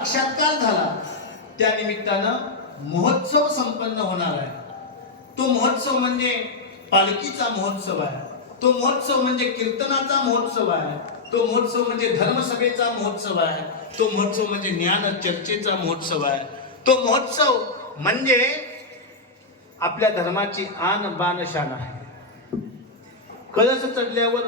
साक्षात्कार झाला. त्या निमित्तानं महोत्सव संपन्न होणार आहे. तो महोत्सव म्हणजे पालखीचा महोत्सव आहे. तो महोत्सव म्हणजे कीर्तनाचा महोत्सव आहे. तो महोत्सव म्हणजे धर्मसभेचा महोत्सव आहे. तो महोत्सव म्हणजे ज्ञान चर्चेचा महोत्सव आहे. तो महोत्सव म्हणजे आपल्या धर्माची आन बान शान आहे. कळस चढल्यावर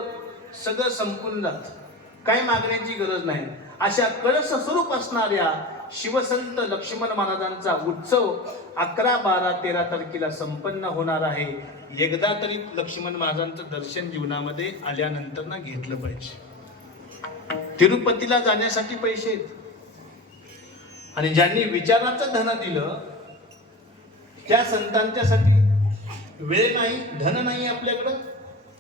सगळं संपून जातं. काय मागण्याची गरज नाही. अशा कळस स्वरूप असणाऱ्या शिवसंत लक्ष्मण महाराजांचा उत्सव अकरा बारा तेरा तारखेला संपन्न होणार आहे. एकदा तरी लक्ष्मण महाराजांचं दर्शन जीवनामध्ये आल्यानंतर ना घेतलं पाहिजे. तिरुपतीला जाण्यासाठी पैसे आणि ज्यांनी विचाराचं धन दिलं त्या संतांच्यासाठी वेळ नाही धन नाही आपल्याकडं.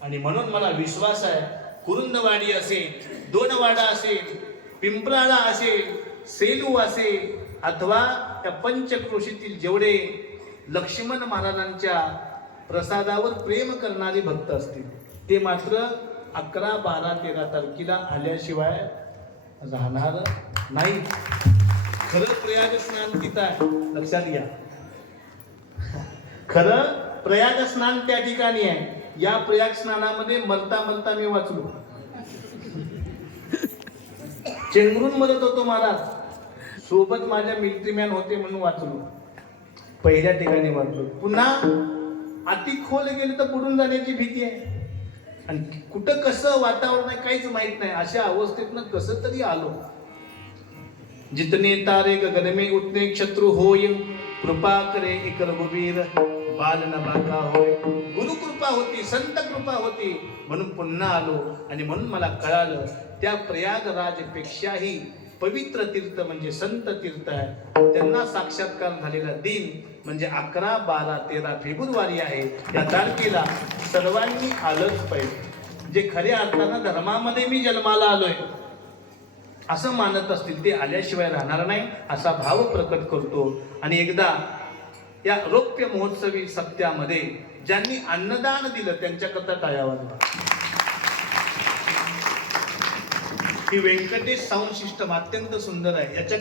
आणि म्हणून मला विश्वास आहे कुरुंदवाडी असेल दोनवाडा असेल पिंपराळा असेल सेलू असेल अथवा त्या पंचक्रोशीतील जेवढे लक्ष्मण महाराजांच्या प्रसादावर प्रेम करणारे भक्त असतील ते मात्र अकरा बारा तेरा तारखेला आल्याशिवाय राहणार नाही. खरं प्रयाग स्नान तिथं आहे. लक्षात घ्या. खरं प्रयाग स्नान त्या ठिकाणी आहे. या प्रयाग स्नानामध्ये मरता मरता मी वाचलो. चेंगरून मदत होतो महाराज सोबत माझ्या मिलिटरी मॅन होते म्हणून वाचलो. पहिल्या ठिकाणी वाचलो. पुन्हा अति खोल गेले तर बुडून जाण्याची भीती आहे. आणि कुठं कसं वातावरण आहे काहीच माहीत नाही. अशा अवस्थेतनं कसं तरी आलो. जितने तारे गगन में उतने शत्रु होय. कृपा करे एक रघुवीर बाल न बाका होय. गुरुकृपा होती संत कृपा होती. म्हणून पुन्हा आलो आणि म्हणून मला कळालं त्या प्रयागराजपेक्षाही पवित्र तीर्थ म्हणजे संत तीर्थ आहे. त्यांना साक्षात्कार झालेला दिन म्हणजे अकरा बारा तेरा फेब्रुवारी आहे. या तारखेला सर्वांनी आलंच पाहिजे. जे खऱ्या अर्थानं धर्मामध्ये मी जन्माला आलोय असं मानत असतील ते आल्याशिवाय राहणार नाही असा भाव प्रकट करतो. आणि एकदा या रौप्य महोत्सवी सत्यामध्ये ज्यांनी अन्नदान दिलं त्यांच्याकरता टाळ्या वाजवा. ही व्यंकटेश साऊंड सिस्टम अत्यंत सुंदर आहे. याच्याकरता